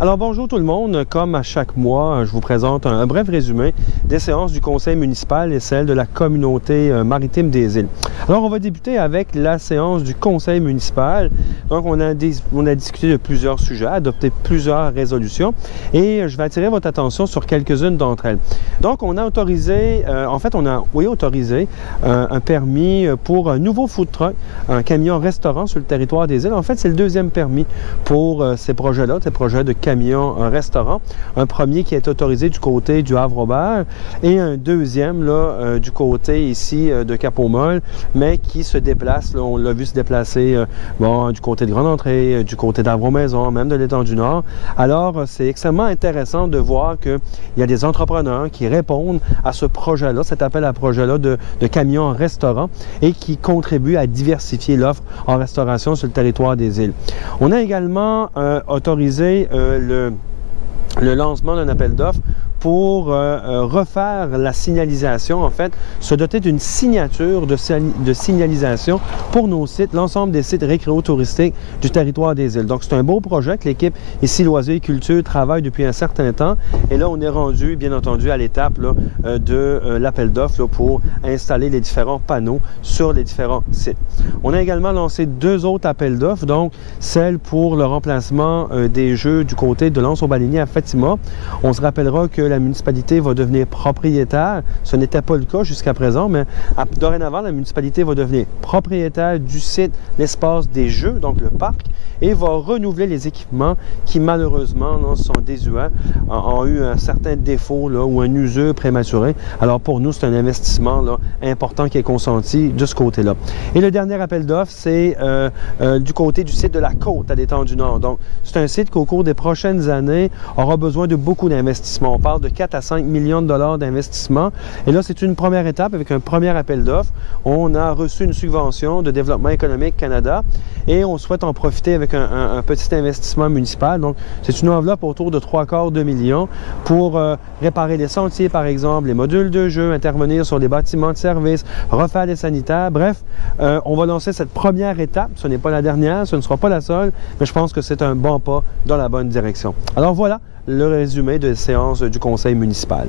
Alors bonjour tout le monde, comme à chaque mois, je vous présente un bref résumé des séances du conseil municipal et celles de la communauté maritime des îles. Alors on va débuter avec la séance du conseil municipal. Donc on a discuté de plusieurs sujets, adopté plusieurs résolutions et je vais attirer votre attention sur quelques-unes d'entre elles. Donc on a autorisé, autorisé un permis pour un nouveau food truck, un camion-restaurant sur le territoire des îles. En fait c'est le deuxième permis pour ces projets-là, ces projets de camion, un restaurant. Un premier qui est autorisé du côté du Havre-Aubert et un deuxième là, du côté ici de Cap-aux-Molles, mais qui se déplace, là, on l'a vu se déplacer du côté de Grande-Entrée, du côté d'Havre-aux-Maisons, même de l'étang du Nord. Alors, c'est extrêmement intéressant de voir qu'il y a des entrepreneurs qui répondent à ce projet-là, cet appel à projet-là de camion restaurant et qui contribuent à diversifier l'offre en restauration sur le territoire des îles. On a également autorisé le lancement d'un appel d'offres pour refaire la signalisation, en fait, se doter d'une signature de signalisation pour nos sites, l'ensemble des sites récréo-touristiques du territoire des îles. Donc, c'est un beau projet que l'équipe ici Loisirs et Culture travaille depuis un certain temps. Et là, on est rendu, bien entendu, à l'étape de l'appel d'offres pour installer les différents panneaux sur les différents sites. On a également lancé deux autres appels d'offres, donc celle pour le remplacement des jeux du côté de l'Anse-aux-Baleiniers à Fatima. On se rappellera que la municipalité va devenir propriétaire. Ce n'était pas le cas jusqu'à présent, mais dorénavant, la municipalité va devenir propriétaire du site, l'espace des jeux, donc le parc, et va renouveler les équipements qui, malheureusement, là, sont désuets, ont eu un certain défaut là, ou un usure prématuré. Alors, pour nous, c'est un investissement là, important qui est consenti de ce côté-là. Et le dernier appel d'offres, c'est du côté du site de la Côte, à l'étang du Nord. Donc, c'est un site qu'au cours des prochaines années aura besoin de beaucoup d'investissements. On parle de 4 à 5 millions de dollars d'investissement. Et là, c'est une première étape avec un premier appel d'offres. On a reçu une subvention de Développement économique Canada et on souhaite en profiter avec un petit investissement municipal. Donc, c'est une enveloppe autour de 3/4 millions pour réparer les sentiers, par exemple, les modules de jeu, intervenir sur les bâtiments de service, refaire les sanitaires. Bref, on va lancer cette première étape. Ce n'est pas la dernière, ce ne sera pas la seule, mais je pense que c'est un bon pas dans la bonne direction. Alors voilà le résumé de séance du conseil municipal.